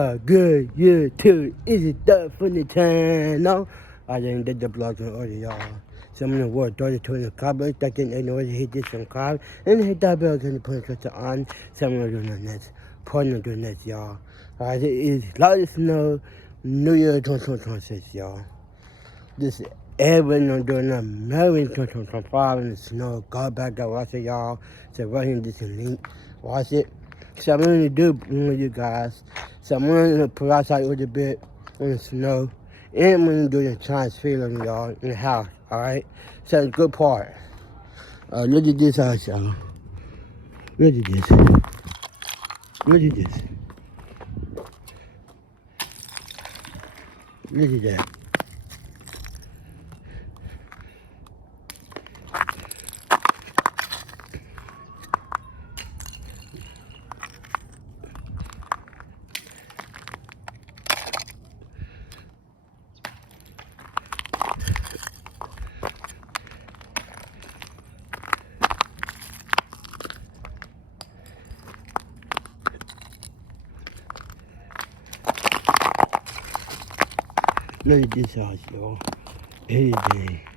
Good, you too. Is it that for the channel? I didn't get the blog in order, y'all. So I'm gonna work 32 in the carbon, second in order to hit this on carb, and hit that bell and put it on. So I'm gonna do the next. Partner do next, y'all. Alright, it is light as snow, New Year 2026, y'all. This everyone doing a Merry 2025 in the snow. Go back and watch it, y'all. So right here, this is link. Watch it. So I'm going to do with you guys. So I'm going to pull outside a little bit in the snow. And I'm going to do the Chinese feeling, y'all, in the house, alright? So it's a good part. Look at this house, y'all. Look at this. Look at this. Look at that. Look at this house, y'all. Every day.